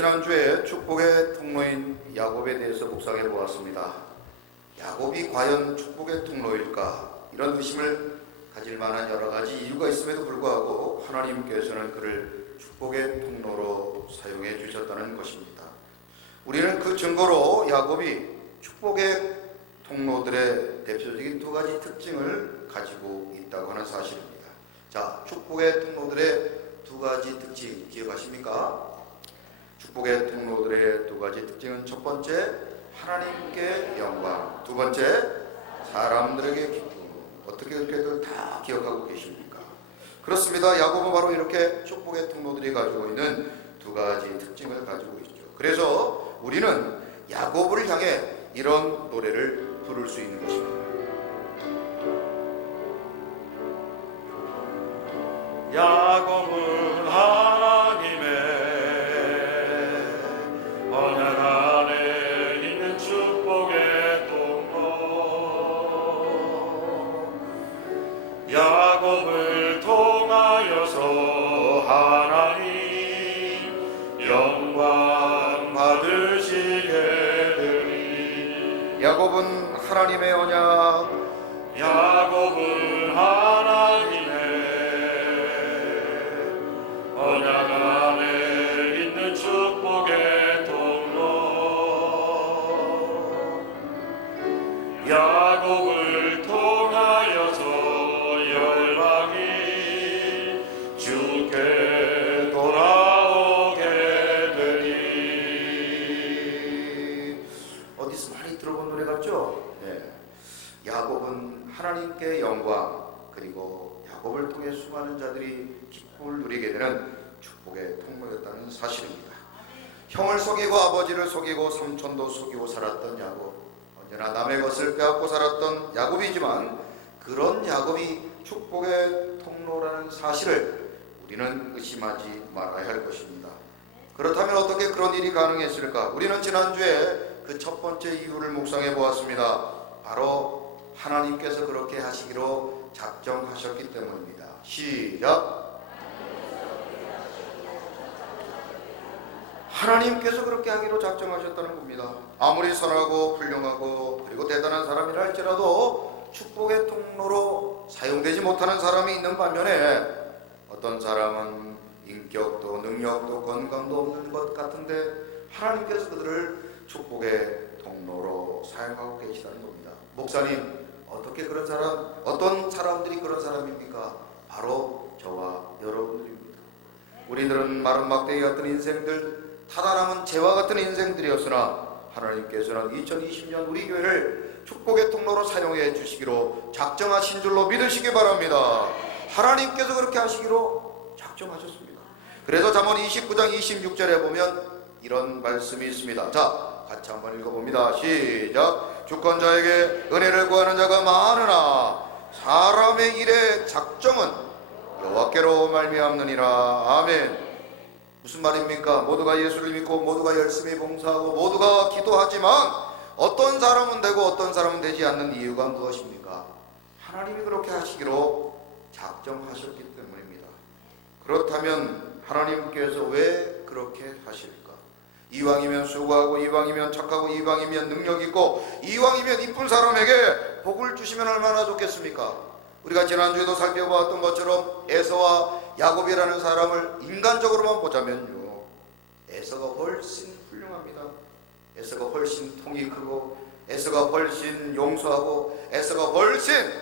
지난주에 축복의 통로인 야곱에 대해서 묵상해 보았습니다. 야곱이 과연 축복의 통로일까? 이런 의심을 가질 만한 여러 가지 이유가 있음에도 불구하고 하나님께서는 그를 축복의 통로로 사용해 주셨다는 것입니다. 우리는 그 증거로 야곱이 축복의 통로들의 대표적인 두 가지 특징을 가지고 있다고 하는 사실입니다. 자, 축복의 통로들의 두 가지 특징 기억하십니까? 축복의 통로들의 두 가지 특징은 첫 번째, 하나님께 영광. 두 번째, 사람들에게 기쁨. 어떻게 그렇게들 다 기억하고 계십니까? 그렇습니다. 야곱은 바로 이렇게 축복의 통로들이 가지고 있는 두 가지 특징을 가지고 있죠. 그래서 우리는 야곱을 향해 이런 노래를 부를 수 있는 것입니다. 야곱은 하나님의 언약 안에 있는 축복의 통로. 야곱을 통하여서 하나님 영광 받으시게 되리. 야곱은 하나님의 언약, 야곱은 하나님의 언약 안에 있는 축복의 통로. 야곱을 통하여서 열방이 주께 돌아오게 되리. 어디서 많이 들어본 노래 같죠? 네. 야곱은 하나님께 영광, 그리고 야곱을 통해 수많은 자들이 기쁨을 누리게 되는 축복의 통로였다는 사실입니다. 형을 속이고 아버지를 속이고 삼촌도 속이고 살았던 야곱, 언제나 남의 것을 빼앗고 살았던 야곱이지만 그런 야곱이 축복의 통로라는 사실을 우리는 의심하지 말아야 할 것입니다. 그렇다면 어떻게 그런 일이 가능했을까? 우리는 지난주에 그 첫 번째 이유를 묵상해 보았습니다. 바로 하나님께서 그렇게 하시기로 작정하셨기 때문입니다. 시작! 하나님께서 그렇게 하기로 작정하셨다는 겁니다. 아무리 선하고 훌륭하고 그리고 대단한 사람이라 할지라도 축복의 통로로 사용되지 못하는 사람이 있는 반면에 어떤 사람은 인격도 능력도 건강도 없는 것 같은데 하나님께서 그들을 축복의 통로로 사용하고 계시다는 겁니다. 목사님, 어떻게 그런 사람, 어떤 사람들이 그런 사람입니까? 바로 저와 여러분들입니다. 우리들은 마른 막대기 같은 인생들, 타다남은 재와 같은 인생들이었으나 하나님께서는 2020년 우리 교회를 축복의 통로로 사용해 주시기로 작정하신 줄로 믿으시기 바랍니다. 하나님께서 그렇게 하시기로 작정하셨습니다. 그래서 잠언 29장 26절에 보면 이런 말씀이 있습니다. 자, 같이 한번 읽어봅니다. 시작! 주권자에게 은혜를 구하는 자가 많으나 사람의 일의 작정은 여호와께로 말미암느니라. 아멘. 무슨 말입니까? 모두가 예수를 믿고 모두가 열심히 봉사하고 모두가 기도하지만 어떤 사람은 되고 어떤 사람은 되지 않는 이유가 무엇입니까? 하나님이 그렇게 하시기로 작정하셨기 때문입니다. 그렇다면 하나님께서 왜 그렇게 하실까? 이왕이면 수고하고 이왕이면 착하고 이왕이면 능력 있고 이왕이면 이쁜 사람에게 복을 주시면 얼마나 좋겠습니까? 우리가 지난주에도 살펴보았던 것처럼 에서와 야곱이라는 사람을 인간적으로만 보자면요, 에서가 훨씬 훌륭합니다. 에서가 훨씬 통이 크고 에서가 훨씬 용서하고 에서가 훨씬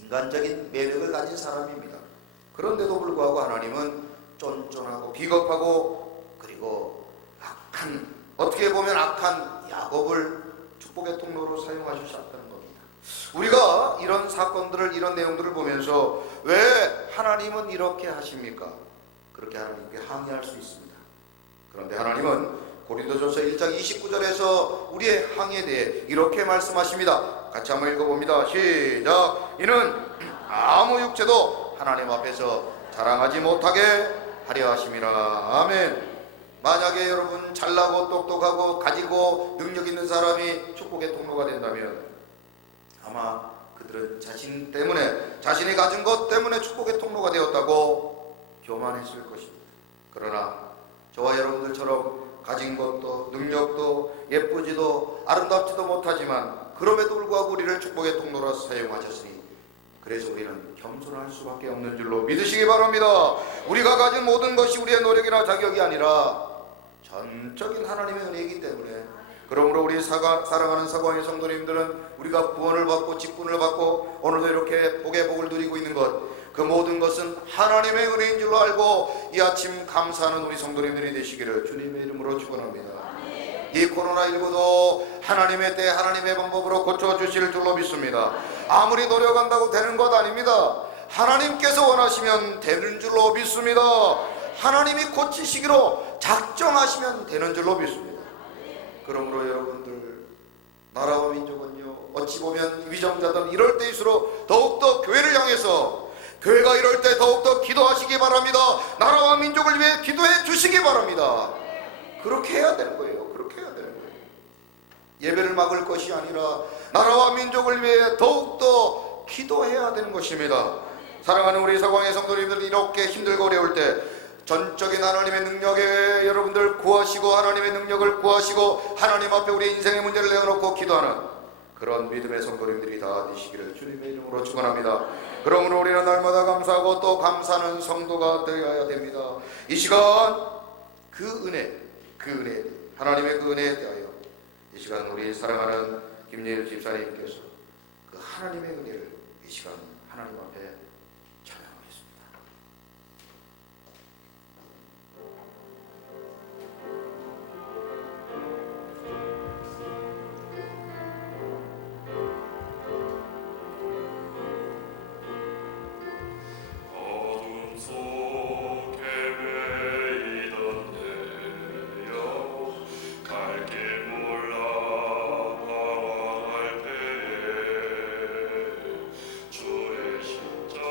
인간적인 매력을 가진 사람입니다. 그런데도 불구하고 하나님은 쫀쫀하고 비겁하고 그리고 악한, 어떻게 보면 악한 야곱을 축복의 통로로 사용하셨다는 겁니다. 우리가 이런 사건들을, 이런 내용들을 보면서 왜 하나님은 이렇게 하십니까? 그렇게 하나님께 항의할 수 있습니다. 그런데 하나님은 고린도전서 1장 29절에서 우리의 항의에 대해 이렇게 말씀하십니다. 같이 한번 읽어봅니다. 시작! 이는 아무 육체도 하나님 앞에서 자랑하지 못하게 하려 하심이라. 아멘. 만약에 여러분 잘나고 똑똑하고 가지고 능력 있는 사람이 축복의 통로가 된다면 아마 그들은 자신 때문에, 자신이 가진 것 때문에 축복의 통로가 되었다고 교만했을 것입니다. 그러나 저와 여러분들처럼 가진 것도 능력도 예쁘지도 아름답지도 못하지만 그럼에도 불구하고 우리를 축복의 통로로 사용하셨으니 그래서 우리는 겸손할 수밖에 없는 줄로 믿으시기 바랍니다. 우리가 가진 모든 것이 우리의 노력이나 자격이 아니라 전적인 하나님의 은혜이기 때문에, 그러므로 우리 사랑하는 사광의 성도님들은 우리가 구원을 받고 직분을 받고 오늘도 이렇게 복의 복을 누리고 있는 것, 그 모든 것은 하나님의 은혜인 줄로 알고 이 아침 감사하는 우리 성도님들이 되시기를 주님의 이름으로 축원합니다. 이 코로나19도 하나님의 때 하나님의 방법으로 고쳐주실 줄로 믿습니다. 아무리 노력한다고 되는 것 아닙니다. 하나님께서 원하시면 되는 줄로 믿습니다. 하나님이 고치시기로 작정하시면 되는 줄로 믿습니다. 그러므로 여러분들, 나라와 민족은요, 어찌 보면 위정자들은 이럴 때일수록 더욱더 교회를 향해서, 교회가 이럴 때 더욱더 기도하시기 바랍니다. 나라와 민족을 위해 기도해 주시기 바랍니다. 그렇게 해야 되는 거예요. 그렇게 해야 되는 거예요. 예배를 막을 것이 아니라 나라와 민족을 위해 더욱더 기도해야 되는 것입니다. 사랑하는 우리 사광의 성도님들, 이렇게 힘들고 어려울 때 전적인 하나님의 능력에 여러분들 구하시고 하나님의 능력을 구하시고 하나님 앞에 우리 인생의 문제를 내어놓고 기도하는 그런 믿음의 성도님들이 다 되시기를 주님의 이름으로 축원합니다. 그러므로 우리는 날마다 감사하고 또 감사하는 성도가 되어야 됩니다. 이 시간 그 은혜, 하나님의 그 은혜에 대하여 이 시간 우리 사랑하는 김예일 집사님께서 그 하나님의 은혜를 이 시간 하나님 앞에 찬양하겠습니다. 어둠 속에 매이던 내여 갈 길 몰라 방황할 때에 주의 십자가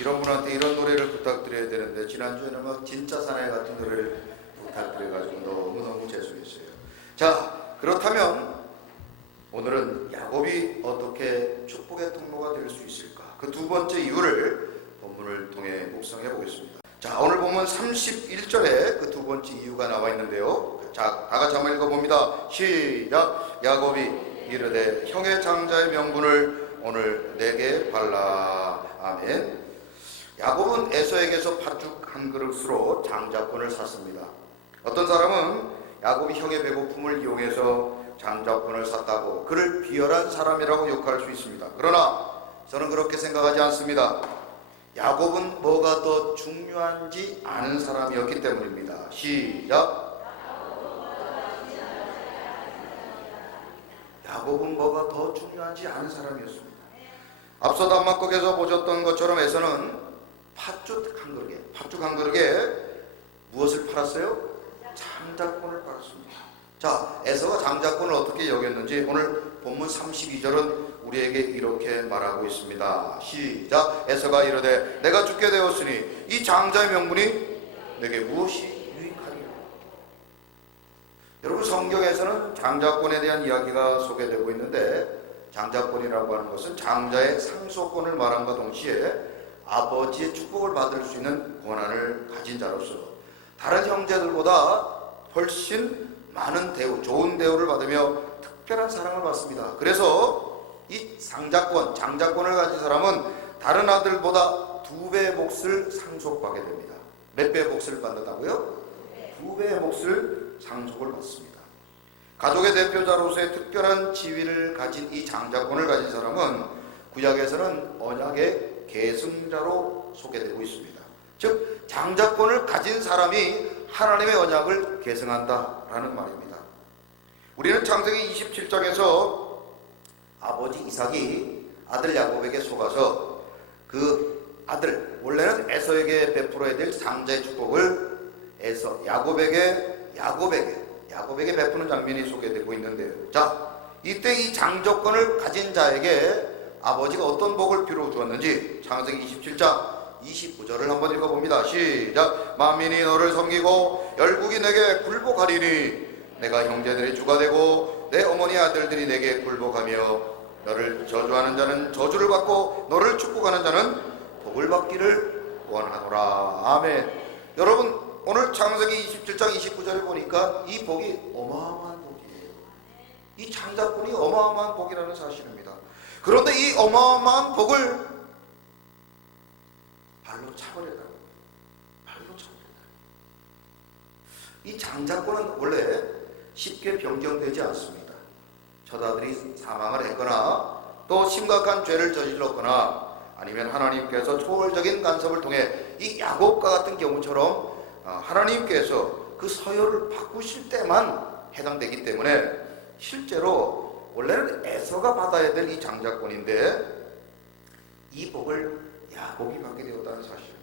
이런 분한테 이런 노래를 부탁드려야 되는데 지난주에는 막 진짜 사나이 같은 노래를 부탁드려가지고 너무너무 죄송했어요. 자, 그렇다면 오늘은 야곱이 어떻게 축복의 통로가 될 수 있을까? 그 두 번째 이유를 본문을 통해 묵상해 보겠습니다. 자, 오늘 보면 31절에 그 두 번째 이유가 나와 있는데요. 자, 다 같이 한번 읽어봅니다. 시작. 야곱이 이르되 형의 장자의 명분을 오늘 내게 발라. 아멘. 야곱은 에서에게서 팥죽 한 그릇으로 장자권을 샀습니다. 어떤 사람은 야곱이 형의 배고픔을 이용해서 장자권을 샀다고 그를 비열한 사람이라고 욕할 수 있습니다. 그러나 저는 그렇게 생각하지 않습니다. 야곱은 뭐가 더 중요한지 아는 사람이었기 때문입니다. 시작. 야곱은 뭐가 더 중요한지 아는 사람이었습니다. 앞서 단막극에서 보셨던 것처럼 에서는 팥죽 한 그릇에 무엇을 팔았어요? 장자권을 팔았습니다. 자, 에서가 장자권을 어떻게 여겼는지 오늘 본문 32절은 우리에게 이렇게 말하고 있습니다. 시작. 에서가 이르되 내가 죽게 되었으니 이 장자의 명분이 내게 무엇이 유익하리요? 여러분, 성경에서는 장자권에 대한 이야기가 소개되고 있는데 장자권이라고 하는 것은 장자의 상속권을 말함과 동시에 아버지의 축복을 받을 수 있는 권한을 가진 자로서 다른 형제들보다 훨씬 많은 대우, 좋은 대우를 받으며 특별한 사랑을 받습니다. 그래서 이 장자권을 가진 사람은 다른 아들보다 2배의 몫을 상속받게 됩니다. 몇 배의 몫을 받는다고요? 2배의 몫을 상속을 받습니다. 가족의 대표자로서의 특별한 지위를 가진 이 장자권을 가진 사람은 구약에서는 언약의 계승자로 소개되고 있습니다. 즉, 장자권을 가진 사람이 하나님의 언약을 계승한다라는 말입니다. 우리는 창세기 27장에서 아버지 이삭이 아들 야곱에게 속아서 그 아들, 원래는 에서에게 베풀어야 될 장자의 축복을 야곱에게 베푸는 장면이 소개되고 있는데요. 자, 이때 이 장조건을 가진 자에게 아버지가 어떤 복을 비로 주었는지 창세기 27장 29절을 한번 읽어봅니다. 시작. 만민이 너를 섬기고 열국이 내게 굴복하리니 내가 형제들의 주가 되고 내 어머니 아들들이 내게 굴복하며 너를 저주하는 자는 저주를 받고 너를 축복하는 자는 복을 받기를 원하노라. 아멘. 여러분, 오늘 창세기 27장 29절에 보니까 이 복이 어마어마한 복이에요. 이 장자권이 어마어마한 복이라는 사실입니다. 그런데 이 어마어마한 복을 발로 차버렸다. 이 장자권은 원래 쉽게 변경되지 않습니다. 처자들이 사망을 했거나 또 심각한 죄를 저질렀거나 아니면 하나님께서 초월적인 간섭을 통해 이 야곱과 같은 경우처럼 하나님께서 그 서열을 바꾸실 때만 해당되기 때문에 실제로 원래는 에서가 받아야 될 이 장자권인데 이 복을 야곱이 받게 되었다는 사실입니다.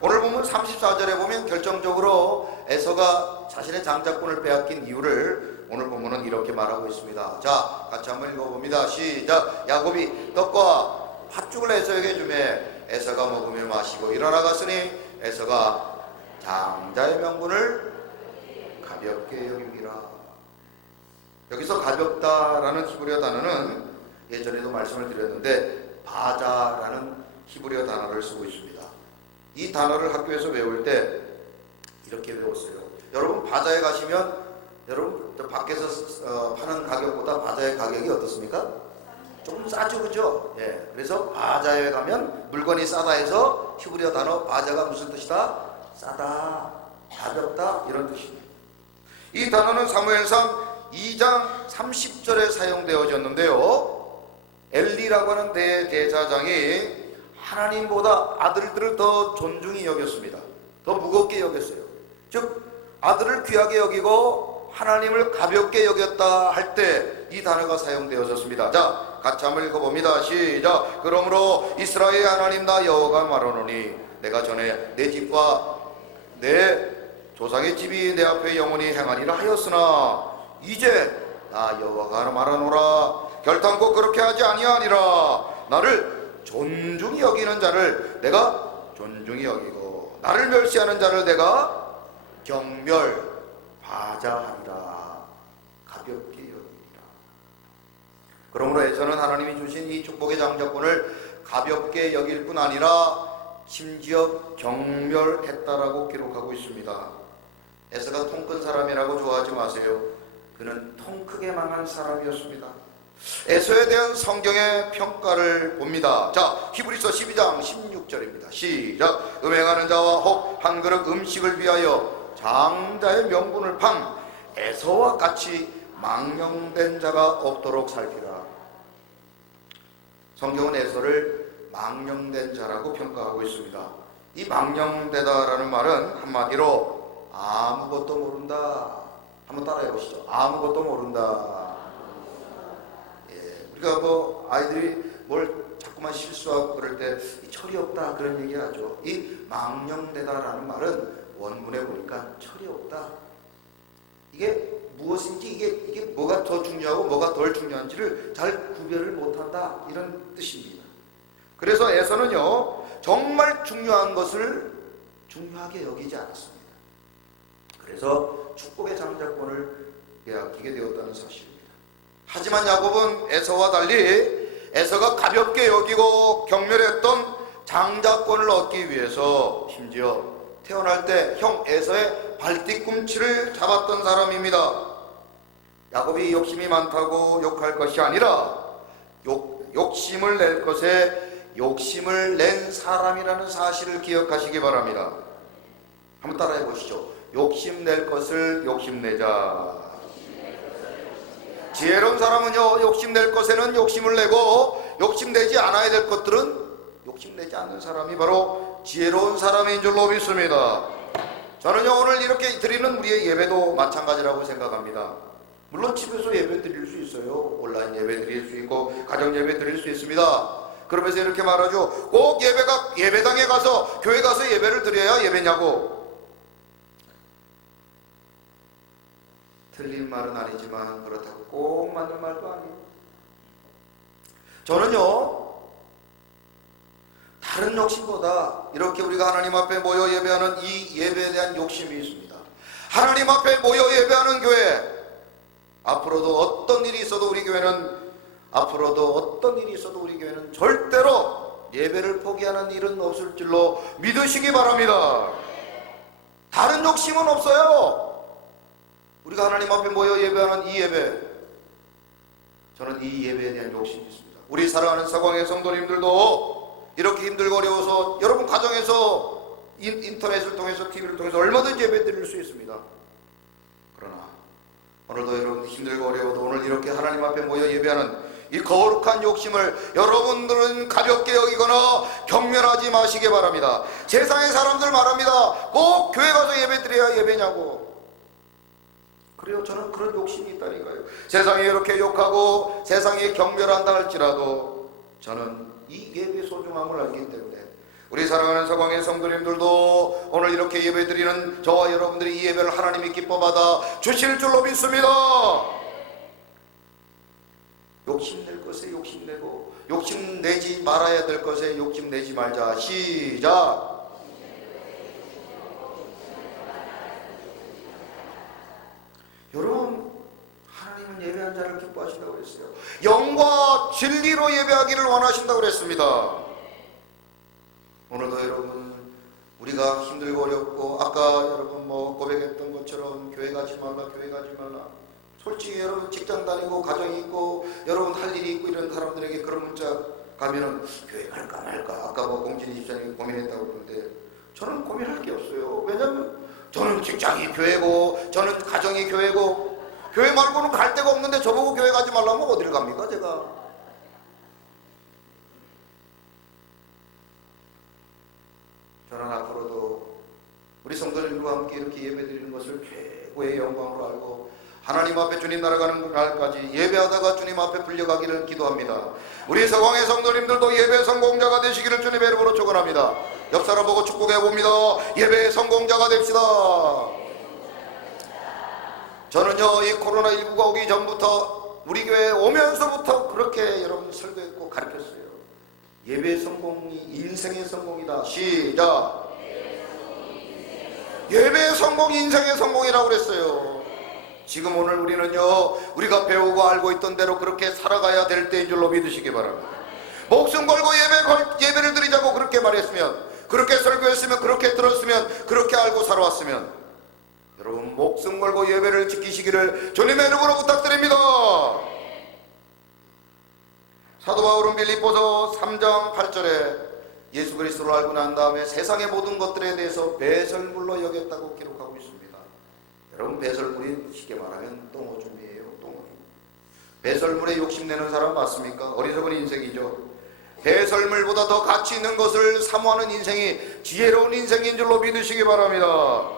오늘 보면 34절에 보면 결정적으로 에서가 자신의 장자권을 빼앗긴 이유를 오늘 본문은 이렇게 말하고 있습니다. 자, 같이 한번 읽어봅니다. 시작. 야곱이 떡과 팥죽을 에서에게 주매 에서가 먹으며 마시고 일어나갔으니 에서가 장자의 명분을 가볍게 여기라. 여기서 가볍다라는 히브리어 단어는 예전에도 말씀을 드렸는데 바자라는 히브리어 단어를 쓰고 있습니다. 이 단어를 학교에서 외울 때 이렇게 외웠어요. 여러분, 바자에 가시면 여러분 밖에서 파는 가격보다 바자의 가격이 어떻습니까? 조금 싸죠, 그죠? 예. 그래서 바자에 가면 물건이 싸다 해서 히브리어 단어 바자가 무슨 뜻이다? 싸다, 가볍다, 이런 뜻입니다. 이 단어는 사무엘상 2장 30절에 사용되어졌는데요. 엘리라고 하는 대제사장이 하나님보다 아들들을 더 존중히 여겼습니다. 더 무겁게 여겼어요. 즉, 아들을 귀하게 여기고 하나님을 가볍게 여겼다 할 때 이 단어가 사용되어졌습니다. 자, 같이 한번 읽어봅니다. 시작. 그러므로 이스라엘의 하나님 나 여호와가 말하노니 내가 전에 내 집과 내 조상의 집이 내 앞에 영원히 행하리라 하였으나 이제 나 여호와가 말하노라 결단코 그렇게 하지 아니하니라. 나를 존중히 여기는 자를 내가 존중히 여기고 나를 멸시하는 자를 내가 경멸과자하리라. 가볍게 여기리라. 그러므로 에서는 하나님이 주신 이 축복의 장자권을 가볍게 여길 뿐 아니라 심지어 경멸했다라고 기록하고 있습니다. 에서가 통 큰 사람이라고 좋아하지 마세요. 그는 통 크게 망한 사람이었습니다. 에서에 대한 성경의 평가를 봅니다. 자, 히브리서 12장 16절입니다. 시작. 음행하는 자와 혹 한 그릇 음식을 위하여 장자의 명분을 판 에서와 같이 망령된 자가 없도록 살피라. 성경은 에서를 망령된 자라고 평가하고 있습니다. 이 망령되다라는 말은 한마디로 아무것도 모른다. 한번 따라해 보시죠. 아무것도 모른다. 우리가 뭐 아이들이 뭘 자꾸만 실수하고 그럴 때 철이 없다 그런 얘기 하죠. 이 망령되다라는 말은 원문에 보니까 철이 없다. 이게 무엇인지 이게 뭐가 더 중요하고 뭐가 덜 중요한지를 잘 구별을 못한다 이런 뜻입니다. 그래서 에서는요 정말 중요한 것을 중요하게 여기지 않았습니다. 그래서 축복의 장자권을 빼앗기게 되었다는 사실입니다. 하지만 야곱은 에서와 달리 에서가 가볍게 여기고 경멸했던 장자권을 얻기 위해서 심지어 태어날 때 형 에서의 발뒤꿈치를 잡았던 사람입니다. 야곱이 욕심이 많다고 욕할 것이 아니라 욕심을 낼 것에 욕심을 낸 사람이라는 사실을 기억하시기 바랍니다. 한번 따라해 보시죠. 욕심 낼 것을 욕심내자. 지혜로운 사람은요 욕심낼 것에는 욕심을 내고 욕심내지 않아야 될 것들은 욕심내지 않는 사람이 바로 지혜로운 사람인 줄로 믿습니다. 저는요 오늘 이렇게 드리는 우리의 예배도 마찬가지라고 생각합니다. 물론 집에서 예배 드릴 수 있어요. 온라인 예배 드릴 수 있고 가정 예배 드릴 수 있습니다. 그러면서 이렇게 말하죠. 꼭 예배당에 가서 교회 가서 예배를 드려야 예배냐고. 틀린 말은 아니지만 그렇다고 꼭 맞는 말도 아니에요. 저는요 다른 욕심보다 이렇게 우리가 하나님 앞에 모여 예배하는 이 예배에 대한 욕심이 있습니다. 하나님 앞에 모여 예배하는 교회, 앞으로도 어떤 일이 있어도 우리 교회는 절대로 예배를 포기하는 일은 없을 줄로 믿으시기 바랍니다. 다른 욕심은 없어요. 우리가 하나님 앞에 모여 예배하는 이 예배, 저는 이 예배에 대한 욕심이 있습니다. 우리 사랑하는 서광의 성도님들도 이렇게 힘들고 어려워서 여러분 가정에서 인터넷을 통해서 TV를 통해서 얼마든지 예배 드릴 수 있습니다. 그러나 오늘도 여러분 힘들고 어려워도 오늘 이렇게 하나님 앞에 모여 예배하는 이 거룩한 욕심을 여러분들은 가볍게 여기거나 경멸하지 마시기 바랍니다. 세상의 사람들 말합니다. 꼭 교회 가서 예배 드려야 예배냐고. 그래요. 저는 그런 욕심이 있다니까요. 세상에 이렇게 욕하고 세상에 경멸한다 할지라도 저는 이 예배의 소중함을 알기 때문에 우리 사랑하는 서광의 성도님들도 오늘 이렇게 예배 드리는 저와 여러분들이 이 예배를 하나님이 기뻐받아 주실 줄로 믿습니다. 욕심낼 것에 욕심내고 욕심내지 말아야 될 것에 욕심내지 말자. 시작. 여러분 하나님은 예배한 자를 기뻐하신다고 그랬어요. 영과 진리로 예배하기를 원하신다고 그랬습니다. 오늘도 여러분 우리가 힘들고 어렵고 아까 여러분 고백했던 것처럼 교회 가지 말라. 솔직히 여러분 직장 다니고 가정이 있고 여러분 할 일이 있고 이런 사람들에게 그런 문자 가면은 교회 갈까 말까 아까 공진이 집사님이 고민했다고 그러는데 저는 고민할 게 없어요. 왜냐면 저는 직장이 교회고 저는 가정이 교회고 교회 말고는 갈 데가 없는데 저보고 교회 가지 말라면 어디를 갑니까 제가. 저는 앞으로도 우리 성도님들과 함께 이렇게 예배 드리는 것을 최고의 영광으로 알고 하나님 앞에 주님 날아가는 날까지 예배하다가 주님 앞에 불려가기를 기도합니다. 우리 서광의 성도님들도 예배 성공자가 되시기를 주님의 이름으로 축원합니다. 옆 사람 보고 축복해 봅니다. 예배 성공자가 됩시다. 저는요 이 코로나19가 오기 전부터 우리 교회에 오면서부터 그렇게 여러분 설교했고 가르쳤어요. 예배 성공이 인생의 성공이다. 시작. 예배의 성공이 인생의 성공이라고 그랬어요. 지금 오늘 우리는요, 우리가 배우고 알고 있던 대로 그렇게 살아가야 될 때인 줄로 믿으시기 바랍니다. 목숨 걸고 예배를 드리자고 그렇게 말했으면, 그렇게 설교했으면, 그렇게 들었으면, 그렇게 알고 살아왔으면, 여러분 목숨 걸고 예배를 지키시기를 주님의 이름으로 부탁드립니다. 사도 바울은 빌립보서 3장 8절에 예수 그리스도를 알고 난 다음에 세상의 모든 것들에 대해서 배설물로 여겼다고 기록하고 있습니다. 여러분, 배설물이 쉽게 말하면 똥오줌이에요. 똥오줌. 배설물에 욕심내는 사람 맞습니까? 어리석은 인생이죠. 배설물보다 더 가치 있는 것을 사모하는 인생이 지혜로운 인생인 줄로 믿으시기 바랍니다.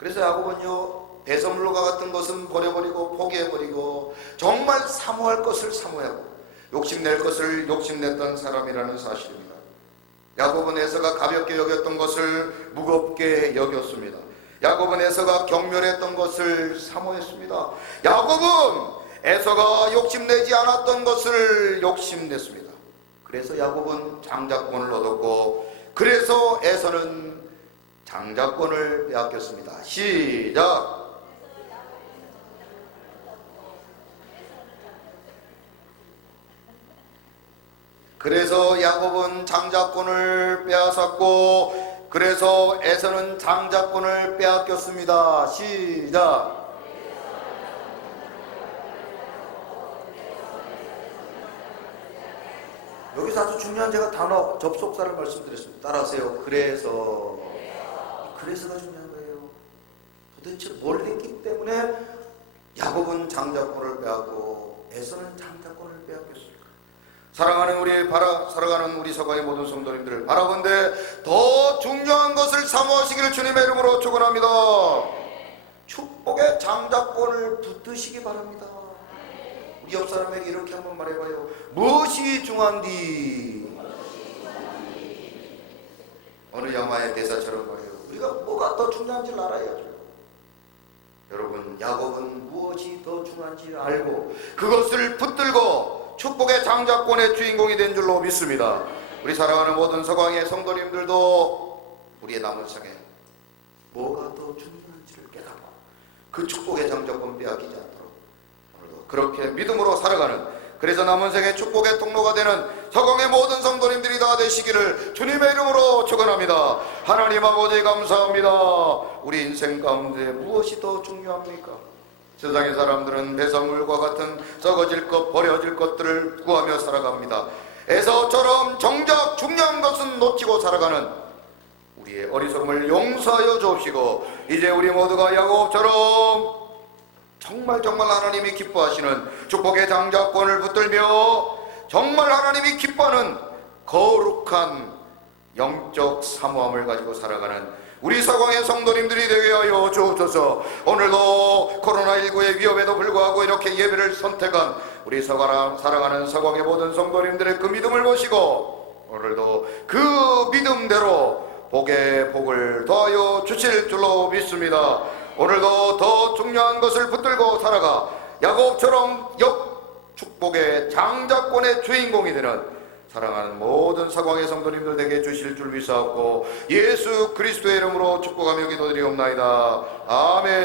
그래서 야곱은요, 배설물과 같은 것은 버려버리고 포기해버리고 정말 사모할 것을 사모하고 욕심낼 것을 욕심냈던 사람이라는 사실입니다. 야곱은 에서가 가볍게 여겼던 것을 무겁게 여겼습니다. 야곱은 에서가 경멸했던 것을 사모했습니다. 야곱은 에서가 욕심내지 않았던 것을 욕심냈습니다. 그래서 야곱은 장자권을 얻었고, 그래서 에서는 장자권을 빼앗겼습니다. 시작. 그래서 야곱은 장자권을 빼앗았고, 그래서 에서는 장자권을 빼앗겼습니다. 시작. 여기서 아주 중요한 제가 단어 접속사를 말씀드렸습니다. 따라하세요. 그래서가 중요한 거예요. 도대체 뭘 했기 때문에 야곱은 장자권을 빼앗고 에서는 장자권을 빼앗겼을까? 사랑하는 우리 서강의 모든 성도님들, 바라본데 더 중요한 것을 사모하시기를 주님의 이름으로 축원합니다. 축복의 장자권을 붙드시기 바랍니다. 우리 옆 사람에게 이렇게 한번 말해봐요. 무엇이 중요한디? 어느 영화의 대사처럼 말해요. 우리가 뭐가 더 중요한지를 알아야죠. 여러분, 야곱은 무엇이 더 중요한지 알고 그것을 붙들고 축복의 장자권의 주인공이 된 줄로 믿습니다. 우리 사랑하는 모든 서광의 성도님들도 우리의 남은 생에 뭐가 더 중요한지를 깨닫고 그 축복의 장자권 빼앗기지 않도록 오늘도 그렇게 믿음으로 살아가는, 그래서 남은 생에 축복의 통로가 되는 서광의 모든 성도님들이 다 되시기를 주님의 이름으로 축원합니다. 하나님 아버지 감사합니다. 우리 인생 가운데 무엇이 더 중요합니까? 세상의 사람들은 배설물과 같은 썩어질 것, 버려질 것들을 구하며 살아갑니다. 에서처럼 정작 중요한 것은 놓치고 살아가는 우리의 어리석음을 용서하여 주옵시고, 이제 우리 모두가 야곱처럼 정말 하나님이 기뻐하시는 축복의 장자권을 붙들며 정말 하나님이 기뻐하는 거룩한 영적 사모함을 가지고 살아가는 우리 서광의 성도님들이 되게 하여 주옵소서. 오늘도 코로나19의 위험에도 불구하고 이렇게 예배를 선택한 우리 사랑하는 서광의 모든 성도님들의 그 믿음을 보시고 오늘도 그 믿음대로 복에 복을 더하여 주실 줄로 믿습니다. 오늘도 더 중요한 것을 붙들고 살아가 야곱처럼 축복의 장자권의 주인공이 되는 사랑하는 모든 서광의 성도님들 되게 주실 줄 믿사옵고 예수 그리스도의 이름으로 축복하며 기도드리옵나이다. 아멘.